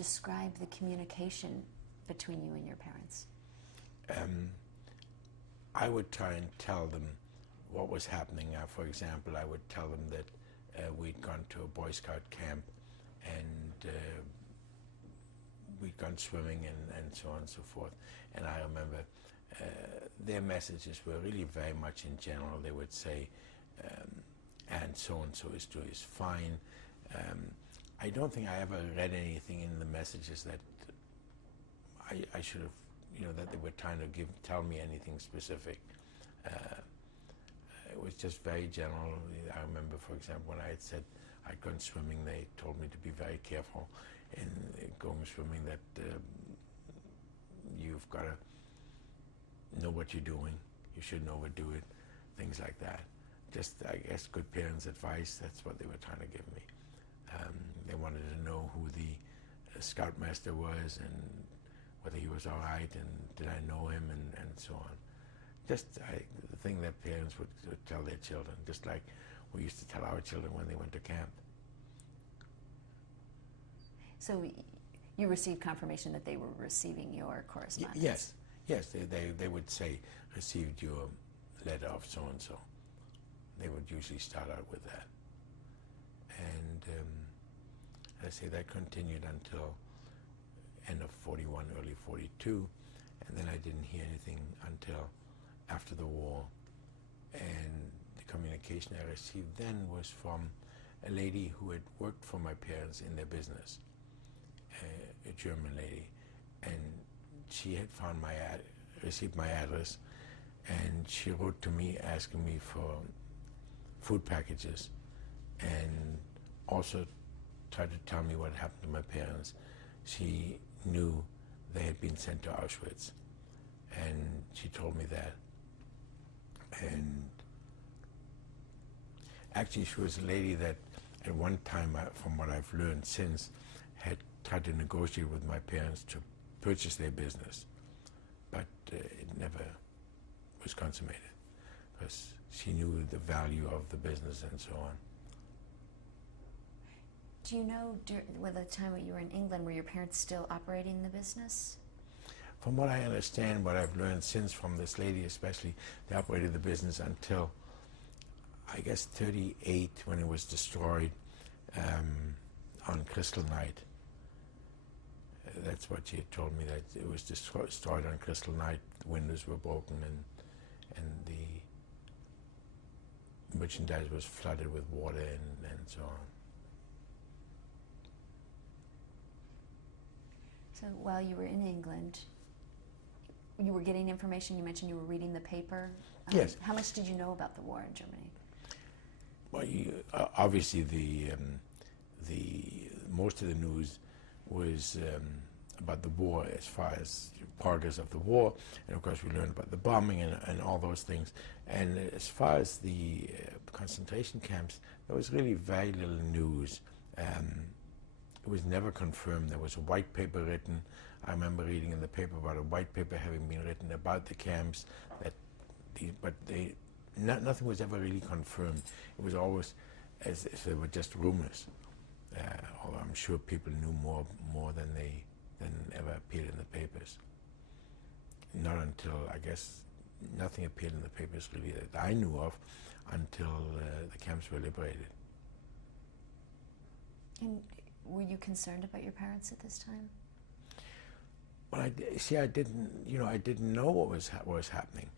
describe the communication between you and your parents? I would try and tell them what was happening. For example, I would tell them that we'd gone to a Boy Scout camp and we'd gone swimming and so on and so forth. And I remember their messages were really very much in general. They would say, and so is doing is fine. I don't think I ever read anything in the messages that I should have, that they were trying to tell me anything specific. It was just very general. I remember, for example, when I had said I'd gone swimming, they told me to be very careful in going swimming, that you've got to know what you're doing. You shouldn't overdo it, things like that. Just, I guess, good parents' advice. That's what they were trying to give me. They wanted to know who the scoutmaster was and whether he was all right and did I know him and so on. Just the thing that parents would tell their children, just like we used to tell our children when they went to camp. So you received confirmation that they were receiving your correspondence? Yes, they would say, received your letter of so-and-so. They would usually start out with that. And I say that continued until end of 41, early 42, and then I didn't hear anything until after the war. And the communication I received then was from a lady who had worked for my parents in their business, a German lady, and she had found received my address, and she wrote to me asking me for food packages, and also tried to tell me what happened to my parents. She knew they had been sent to Auschwitz, and she told me that. And actually, she was a lady that at one time, from what I've learned since, had tried to negotiate with my parents to purchase their business, but it never was consummated because she knew the value of the business and so on. Do you know, with the time when you were in England, were your parents still operating the business? From what I understand, what I've learned since from this lady especially, they operated the business until, I guess, 38, when it was destroyed on Crystal Night. That's what she had told me, that it was destroyed on Crystal Night. The windows were broken and the merchandise was flooded with water and so on. So while you were in England, you were getting information. You mentioned you were reading the paper. Yes. How much did you know about the war in Germany? Well, obviously the most of the news was about the war, as far as progress of the war, and of course we learned about the bombing and all those things. And as far as the concentration camps, there was really very little news. It was never confirmed. There was a white paper written. I remember reading in the paper about a white paper having been written about the camps, nothing was ever really confirmed. It was always as if they were just rumors. Although I'm sure people knew more than ever appeared in the papers. Not until, I guess, nothing appeared in the papers really that I knew of until the camps were liberated. And were you concerned about your parents at this time? Well, I didn't know what was happening.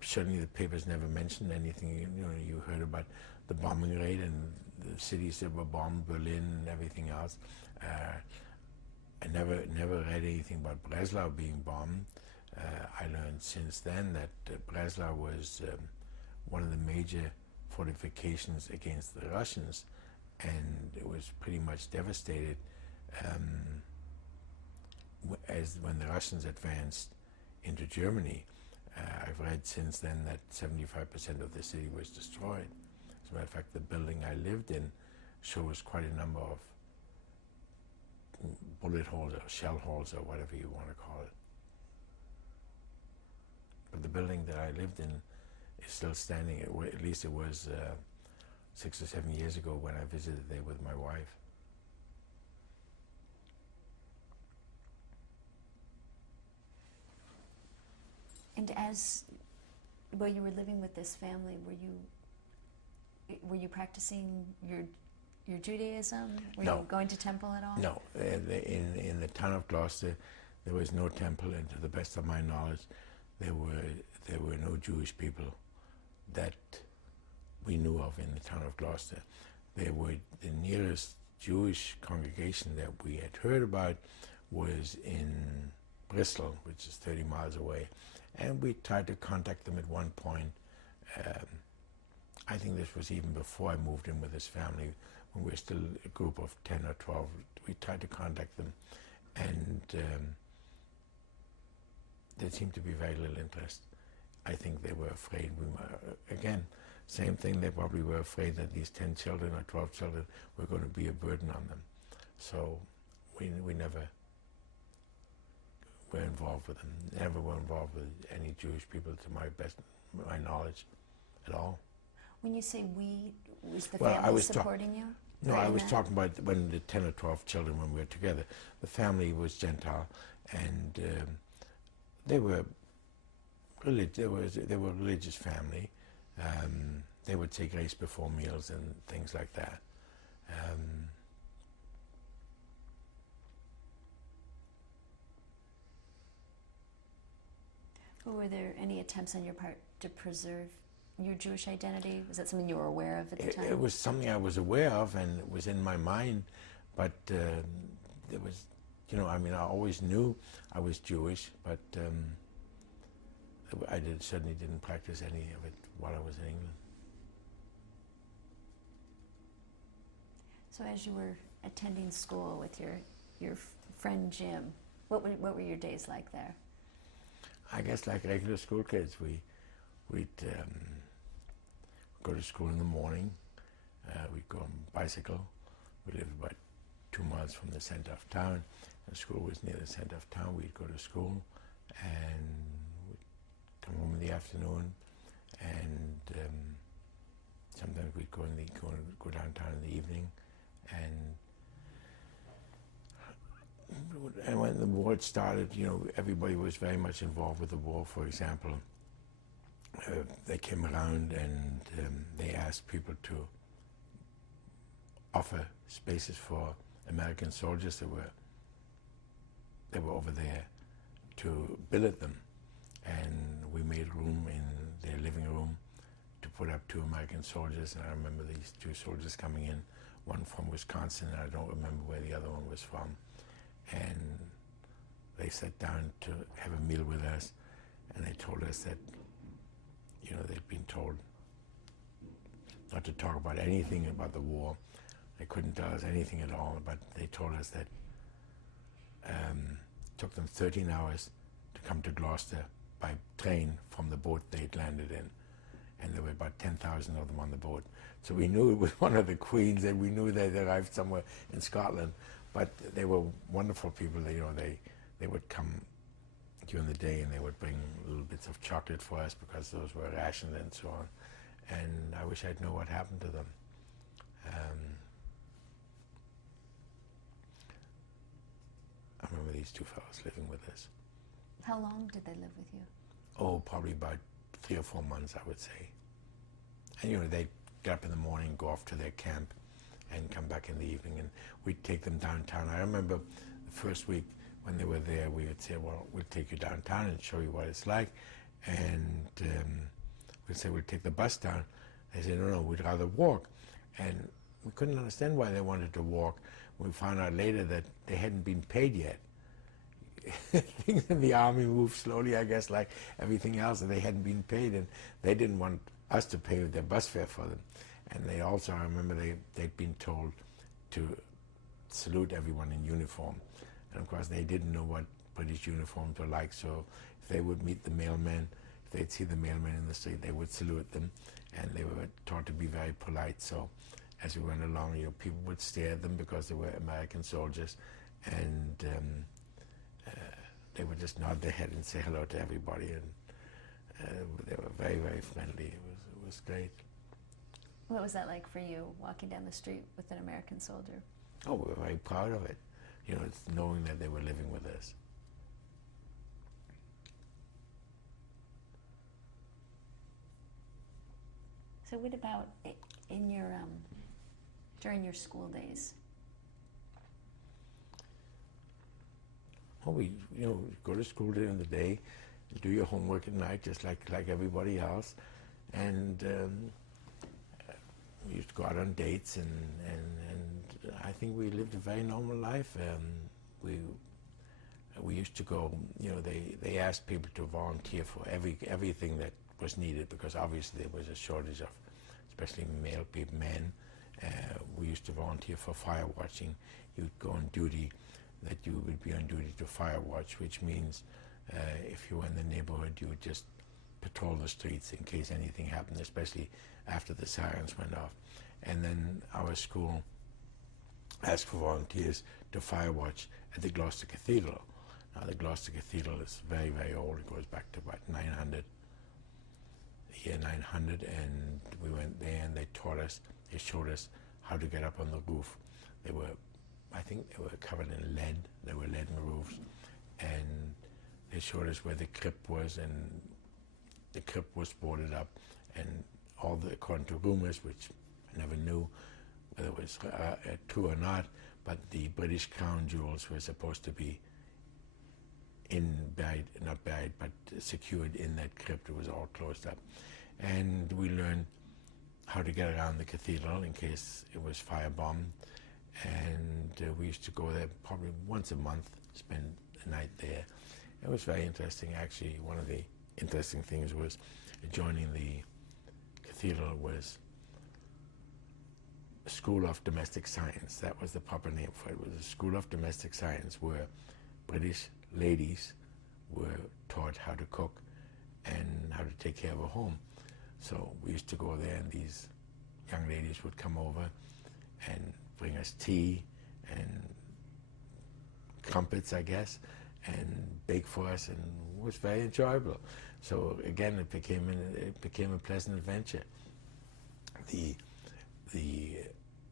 Certainly, the papers never mentioned anything. You heard about the bombing rate and the cities that were bombed, Berlin and everything else. I never read anything about Breslau being bombed. I learned since then that Breslau was one of the major fortifications against the Russians, and it was pretty much devastated when the Russians advanced into Germany. I've read since then that 75% of the city was destroyed. As a matter of fact, the building I lived in shows quite a number of bullet holes or shell holes or whatever you want to call it. But the building that I lived in is still standing. At least it was 6 or 7 years ago when I visited there with my wife. And while you were living with this family, were you practicing your Judaism? Were No. you going to temple at all? No, in the town of Gloucester, there was no temple, and to the best of my knowledge, there were no Jewish people that we knew of in the town of Gloucester. The nearest Jewish congregation that we had heard about was in Bristol, which is 30 miles away, and we tried to contact them at one point. I think this was even before I moved in with this family, when we were still a group of 10 or 12. We tried to contact them, and there seemed to be very little interest. I think they were afraid we were, again, same thing, they probably were afraid that these 10 children or 12 children were going to be a burden on them. So we never were involved with them, never were involved with any Jewish people to my knowledge at all. When you say we, was the family supporting you? No, I was talking about when the 10 or 12 children, when we were together. The family was Gentile, and they were a religious family. They would say grace before meals and things like that. Were there any attempts on your part to preserve your Jewish identity? Was that something you were aware of at the time? It was something I was aware of, and it was in my mind, but there was, I always knew I was Jewish, but I certainly didn't practice any of it while I was in England. So as you were attending school with your friend Jim, what were your days like there? I guess like regular school kids, we'd go to school in the morning. We'd go on bicycle. We lived about 2 miles from the center of town. The school was near the center of town. We'd go to school, and we'd come home in the afternoon, and sometimes we'd go downtown in the evening, and when the war started, everybody was very much involved with the war. For example, they came around and they asked people to offer spaces for American soldiers that were over there, to billet them, and we made room in their living room to put up 2 American soldiers. And I remember these 2 soldiers coming in, one from Wisconsin, and I don't remember where the other one was from. And they sat down to have a meal with us, and they told us that, they'd been told not to talk about anything about the war. They couldn't tell us anything at all, but they told us that it took them 13 hours to come to Gloucester by train from the boat they'd landed in. And there were about 10,000 of them on the boat. So we knew it was one of the Queens, and we knew they'd arrived somewhere in Scotland. But they were wonderful people. They would come during the day, and they would bring little bits of chocolate for us, because those were rationed and so on. And I wish I'd know what happened to them. I remember these 2 fellows living with us. How long did they live with you? Oh, probably about 3 or 4 months, I would say. And they'd get up in the morning, go off to their camp, and come back in the evening, and we'd take them downtown. I remember the first week when they were there, we would say, well, we'll take you downtown and show you what it's like. And we'd say, we'll take the bus down. They said, no, we'd rather walk. And we couldn't understand why they wanted to walk. We found out later that they hadn't been paid yet. Things in the army moved slowly, I guess, like everything else, and they hadn't been paid, and they didn't want us to pay their bus fare for them. And they also, I remember they'd been told to salute everyone in uniform. And of course, they didn't know what British uniforms were like, so if they would meet the mailman, if they'd see the mailman in the street, they would salute them, and they were taught to be very polite. So as we went along, people would stare at them because they were American soldiers, and they would just nod their head and say hello to everybody, and they were very, very friendly. It was great. What was that like for you, walking down the street with an American soldier? Oh, we were very proud of it. It's knowing that they were living with us. So what about in your during your school days? Well, we go to school during the day, do your homework at night, just like everybody else, and we used to go out on dates, and I think we lived a very normal life. We used to go. They asked people to volunteer for everything that was needed, because obviously there was a shortage of, especially male people, men. We used to volunteer for fire watching. You'd go on duty, that you would be on duty to fire watch, which means if you were in the neighborhood, you would just patrol the streets in case anything happened, especially after the sirens went off. And then our school asked for volunteers to fire watch at the Gloucester Cathedral. Now, the Gloucester Cathedral is very, very old. It goes back to about 900, the year 900, and we went there and they showed us how to get up on the roof. I think they were covered in lead. There were leaden roofs, and they showed us where the crypt was, and the crypt was boarded up, and according to rumors, which I never knew whether it was true or not, but the British crown jewels were supposed to be not buried, but secured in that crypt. It was all closed up. And we learned how to get around the cathedral in case it was firebombed. And we used to go there probably once a month, spend the night there. It was very interesting. Actually, one of the interesting things was joining the cathedral was a School of Domestic Science. That was the proper name for it. It was a School of Domestic Science where British ladies were taught how to cook and how to take care of a home. So we used to go there, and these young ladies would come over and bring us tea and crumpets, I guess, and bake for us, and it was very enjoyable. So again, it became a pleasant adventure.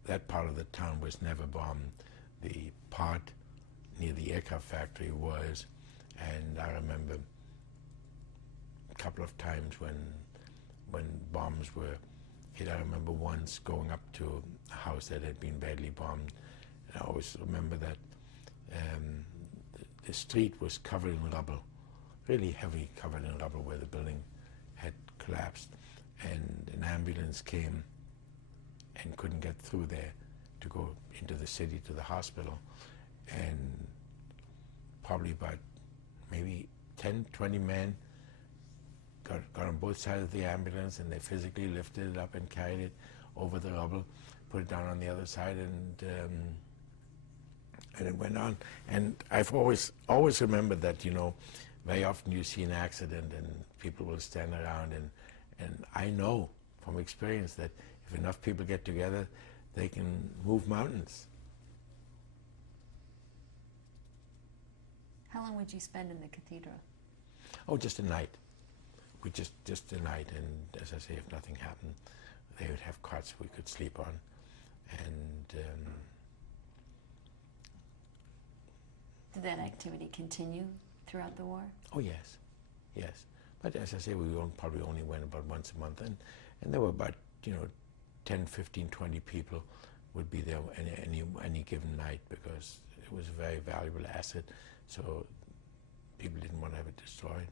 That part of the town was never bombed. The part near the aircraft factory was, and I remember a couple of times when bombs were hit. I remember once going up to a house that had been badly bombed, and I always remember that the street was covered in rubble, really heavily covered in rubble where the building had collapsed, and an ambulance came and couldn't get through there to go into the city to the hospital, and probably about maybe 10, 20 men got on both sides of the ambulance, and they physically lifted it up and carried it over the rubble, put it down on the other side, and it went on. And I've always remembered that, very often you see an accident and people will stand around, and I know from experience that if enough people get together, they can move mountains. How long would you spend in the cathedral? Oh, just a night. We just a night, and as I say, if nothing happened, they would have cots we could sleep on, and did that activity continue throughout the war? Oh yes, yes. But as I say, we probably only went about once a month, and there were about 10, 15, 20 people would be there any given night, because it was a very valuable asset. So people didn't want to have it destroyed.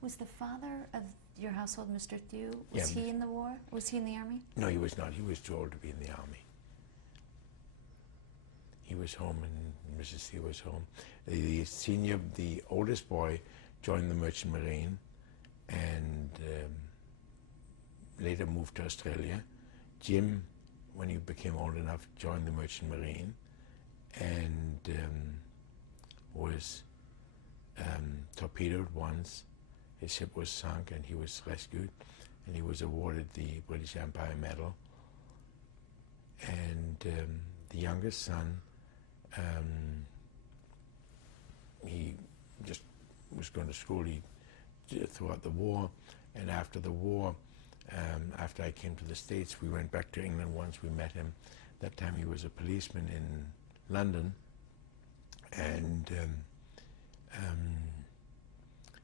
Was the father of your household, Mr. Thew, was he in the war? Was he in the army? No, he was not. He was too old to be in the army. He was home, and Mrs. Thew was home. The oldest boy joined the Merchant Marine, and later moved to Australia. Jim, when he became old enough, joined the Merchant Marine, and was torpedoed once. His ship was sunk, and he was rescued, and he was awarded the British Empire Medal. And the youngest son, he just was going to school throughout the war, and after the war, after I came to the States, we went back to England once. We met him. That time he was a policeman in London, and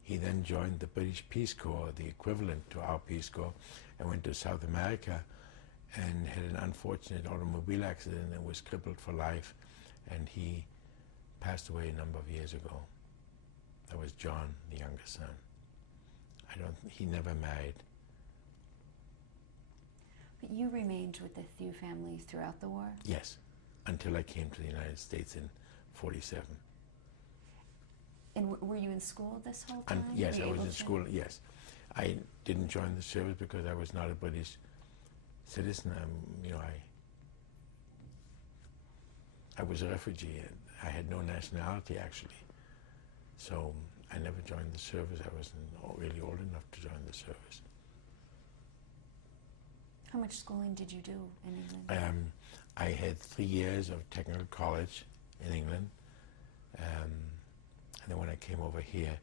He then joined the British Peace Corps, the equivalent to our Peace Corps, and went to South America and had an unfortunate automobile accident and was crippled for life, and he passed away a number of years ago. That was John, the younger son. He never married. But you remained with the Thew family throughout the war? Yes, until I came to the United States in '47. And were you in school this whole time? Yes, Were I you was able in to? school, yes. I didn't join the service because I was not a British citizen. I was a refugee. I had no nationality, actually. So I never joined the service. I wasn't really old enough to join the service. How much schooling did you do in England? I had 3 years of technical college in England. And then when I came over here,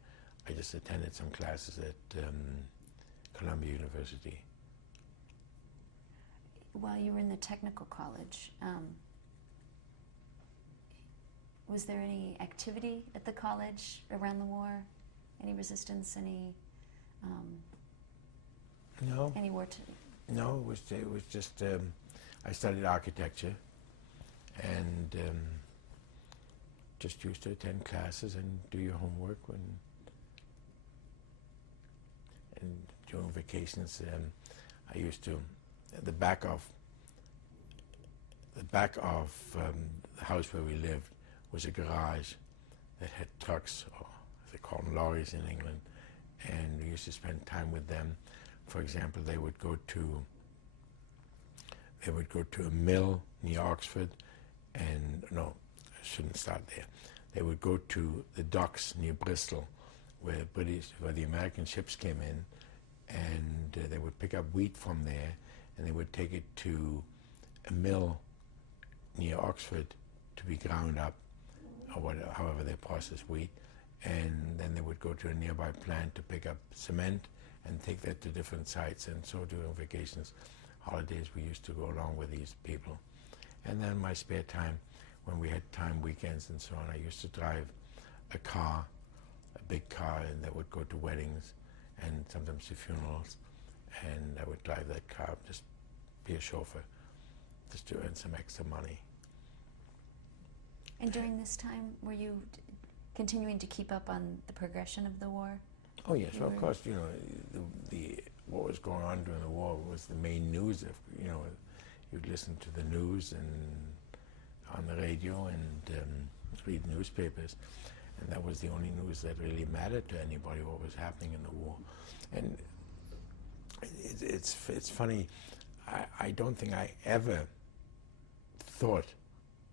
I just attended some classes at Columbia University. While you were in the technical college, was there any activity at the college around the war? Any resistance? No. Any war? No, it was just, I studied architecture and just used to attend classes and do your homework and during vacations. I used to, the back of the house where we lived was a garage that had trucks, or they call them lorries in England, and we used to spend time with them. For example, they would go to a mill near Oxford, and no, I shouldn't start there. They would go to the docks near Bristol, where the American ships came in, and they would pick up wheat from there, and they would take it to a mill near Oxford to be ground up, or whatever, however they process wheat, and then they would go to a nearby plant to pick up cement and take that to different sites. And so during vacations, holidays, we used to go along with these people. And then my spare time, when we had time, weekends and so on, I used to drive a car, a big car, and that would go to weddings and sometimes to funerals. And I would drive that car, just be a chauffeur, just to earn some extra money. And during this time, were you continuing to keep up on the progression of the war? Oh yes, well, of course. You know, what was going on during the war was the main news. You know, you'd listen to the news and on the radio and read newspapers, and that was the only news that really mattered to anybody. What was happening in the war, and it's funny. I don't think I ever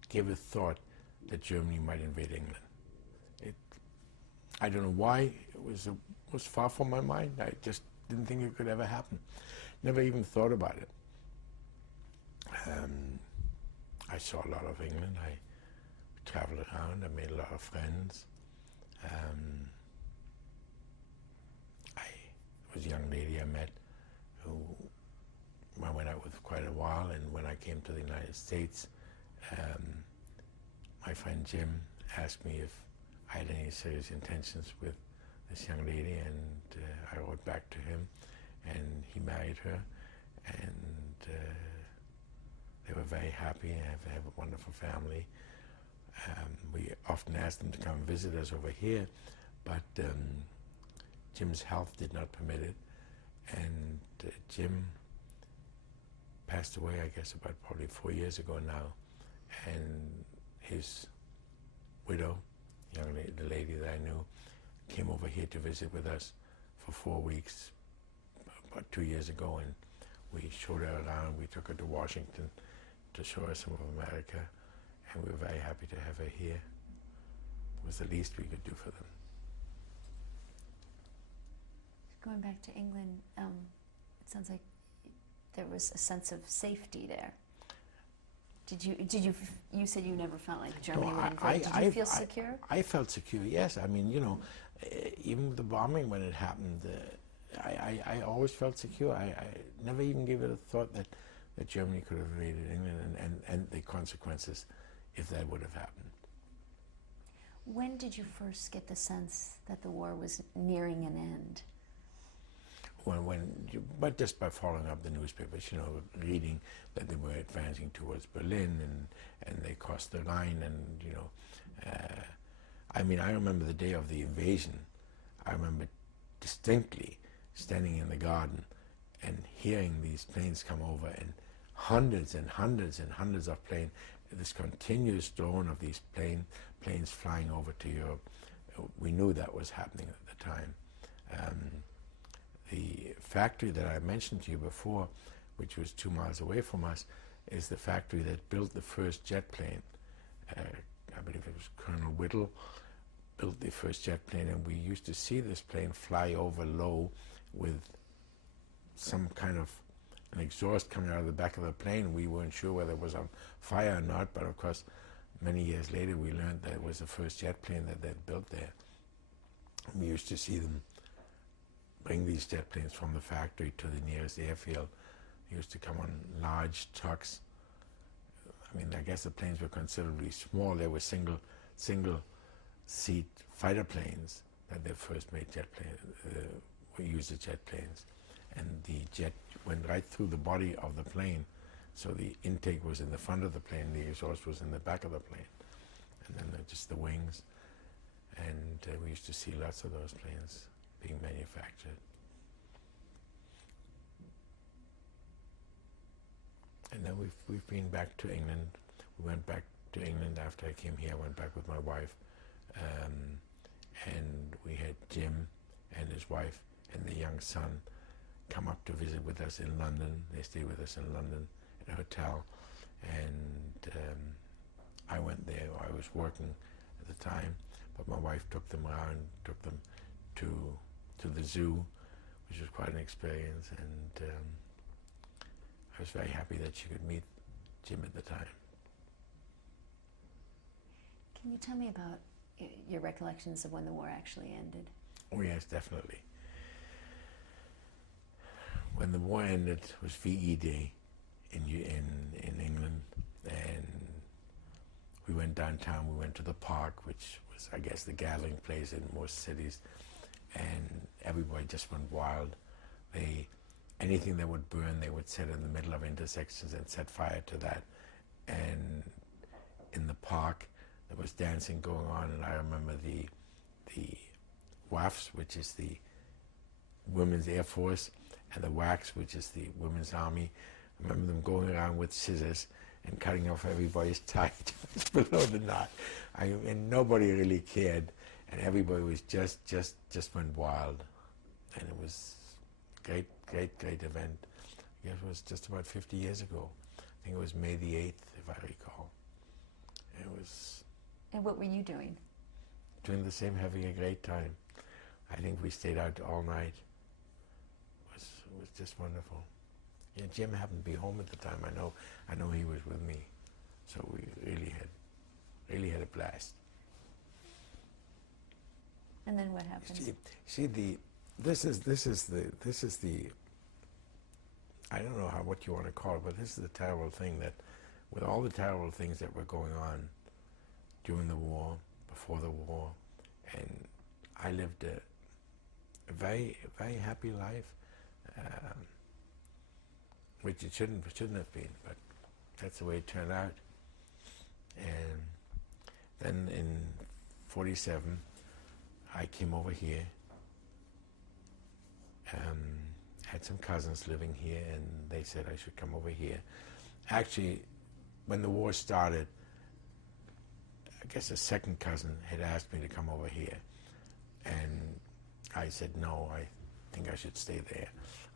gave a thought that Germany might invade England. I don't know why it was far from my mind. I just didn't think it could ever happen. Never even thought about it. I saw a lot of England. I traveled around. I made a lot of friends. I was a young lady I met who I went out with quite a while, and when I came to the United States, my friend Jim asked me if I had any serious intentions with this young lady, and I wrote back to him, and he married her, and they were very happy and have a wonderful family. We often asked them to come and visit us over here, but Jim's health did not permit it, and Jim passed away, I guess, about probably 4 years ago now, and his widow, the lady that I knew, came over here to visit with us for 4 weeks about 2 years ago, and we showed her around. We took her to Washington to show her some of America, and we were very happy to have her here. It was the least we could do for them. Going back to England, it sounds like there was a sense of safety there. You said you never felt like Germany would invade. Did you feel secure? I felt secure, yes. I mean, you know, even with the bombing when it happened, I always felt secure. I never even gave it a thought that Germany could have invaded England and the consequences if that would have happened. When did you first get the sense that the war was nearing an end? But just by following up the newspapers, reading that they were advancing towards Berlin and they crossed the line, and I remember the day of the invasion. I remember distinctly standing in the garden and hearing these planes come over, and hundreds and hundreds and hundreds of planes, this continuous drone of these planes flying over to Europe. We knew that was happening at the time. The factory that I mentioned to you before, which was 2 miles away from us, is the factory that built the first jet plane. I believe it was Colonel Whittle built the first jet plane, and we used to see this plane fly over low with some kind of an exhaust coming out of the back of the plane. We weren't sure whether it was on fire or not, but of course many years later we learned that it was the first jet plane that they'd built there. We used to see them bring these jet planes from the factory to the nearest airfield. They used to come on large trucks. I guess the planes were considerably small. They were single seat fighter planes that they first made were used as jet planes. And the jet went right through the body of the plane. So the intake was in the front of the plane, the exhaust was in the back of the plane. And then just the wings. And we used to see lots of those planes being manufactured. And then we've been back to England. We went back to England after I came here. I went back with my wife. And we had Jim and his wife and the young son come up to visit with us in London. They stayed with us in London in a hotel. And I went there. I was working at the time, but my wife took them around, took them to the zoo, which was quite an experience. And I was very happy that she could meet Jim at the time. Can you tell me about your recollections of when the war actually ended? Oh yes, definitely. When the war ended, it was VE Day in England, and we went downtown. We went to the park, which was, I guess, the gathering place in most cities, and everybody just went wild. Anything that would burn, they would set in the middle of intersections and set fire to that. And in the park, there was dancing going on, and I remember the WAFs, which is the Women's Air Force, and the WACs, which is the Women's Army. I remember them going around with scissors and cutting off everybody's tie just below the knot. And nobody really cared, and everybody was just went wild. And it was great event. I guess it was just about 50 years ago. I think it was May the 8th, if I recall. It was... And what were you doing? Doing the same, having a great time. I think we stayed out all night. It was just wonderful. Yeah, Jim happened to be home at the time. I know he was with me. So we really had a blast. And then what happened? This is the I don't know what you want to call it, but this is the terrible thing, that with all the terrible things that were going on during the war, before the war, and I lived a very happy life, which it shouldn't have been, but that's the way it turned out. And then in '47, I came over here. Had some cousins living here, and they said I should come over here. Actually, when the war started, I guess a second cousin had asked me to come over here, and I said no, I think I should stay there.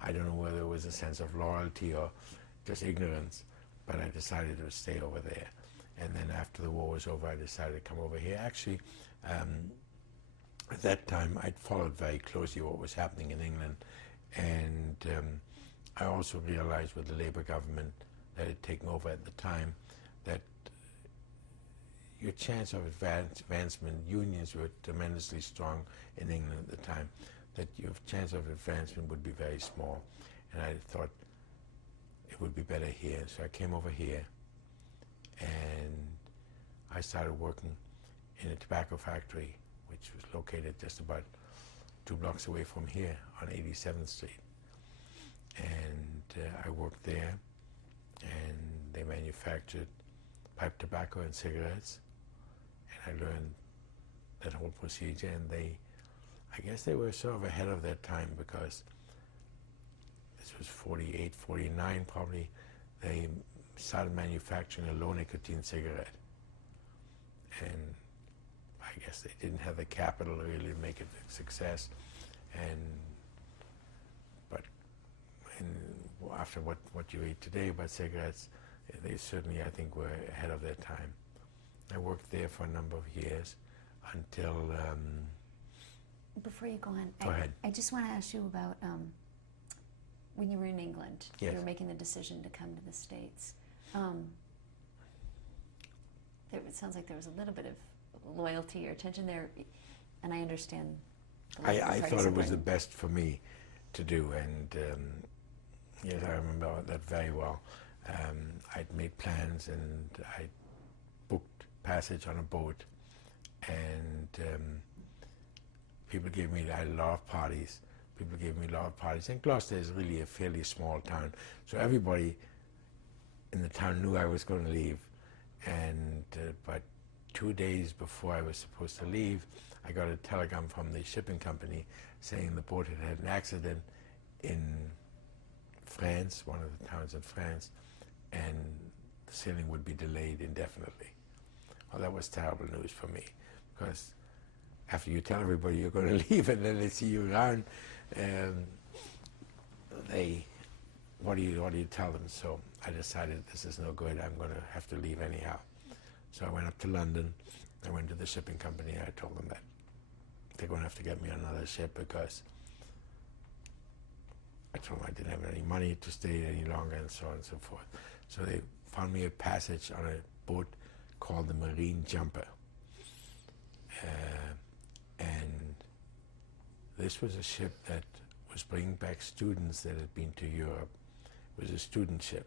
I don't know whether it was a sense of loyalty or just ignorance, but I decided to stay over there. And then after the war was over, I decided to come over here. Actually, at that time, I'd followed very closely what was happening in England, and I also realized with the Labour government that had taken over at the time that your chance of advancement, unions were tremendously strong in England at the time, that your chance of advancement would be very small. And I thought it would be better here. So I came over here, and I started working in a tobacco factory, which was located just about 2 blocks away from here on 87th Street. And I worked there, and they manufactured pipe tobacco and cigarettes, and I learned that whole procedure, and I guess they were sort of ahead of their time, because this was 48, 49 probably, they started manufacturing a low nicotine cigarette. And I guess they didn't have the capital really to make it a success. But after what you read today about cigarettes, they certainly, I think, were ahead of their time. I worked there for a number of years until... Before you go on, Go ahead. I just want to ask you about when you were in England, Yes. you were making the decision to come to the States. It sounds like there was a little bit of loyalty or attention there, and I understand. I thought it was the best for me to do, and yes, I remember that very well. I'd made plans, and I booked passage on a boat, and people gave me a lot of parties. People gave me a lot of parties, and Gloucester is really a fairly small town, so everybody in the town knew I was going to leave. And but 2 days before I was supposed to leave, I got a telegram from the shipping company saying the boat had had an accident in France, one of the towns in France, and the sailing would be delayed indefinitely. Well, that was terrible news for me, because after you tell everybody you're going to leave and then they see you around, what do you tell them? So I decided this is no good. I'm going to have to leave anyhow. So I went up to London. I went to the shipping company. I told them that they're going to have to get me on another ship, because I told them I didn't have any money to stay any longer, and so on and so forth. So they found me a passage on a boat called the Marine Jumper. And this was a ship that was bringing back students that had been to Europe. It was a student ship,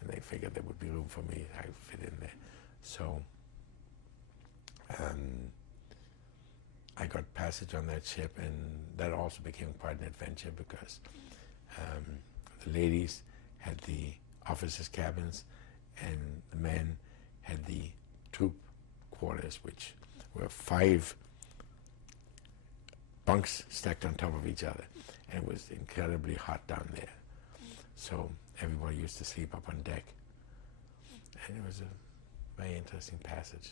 and they figured there would be room for me. I would fit in there. So I got passage on that ship, and that also became quite an adventure, because the ladies had the officers' cabins, and the men had the troop quarters, which were 5 bunks stacked on top of each other, and it was incredibly hot down there. So everybody used to sleep up on deck, and it was a very interesting passage.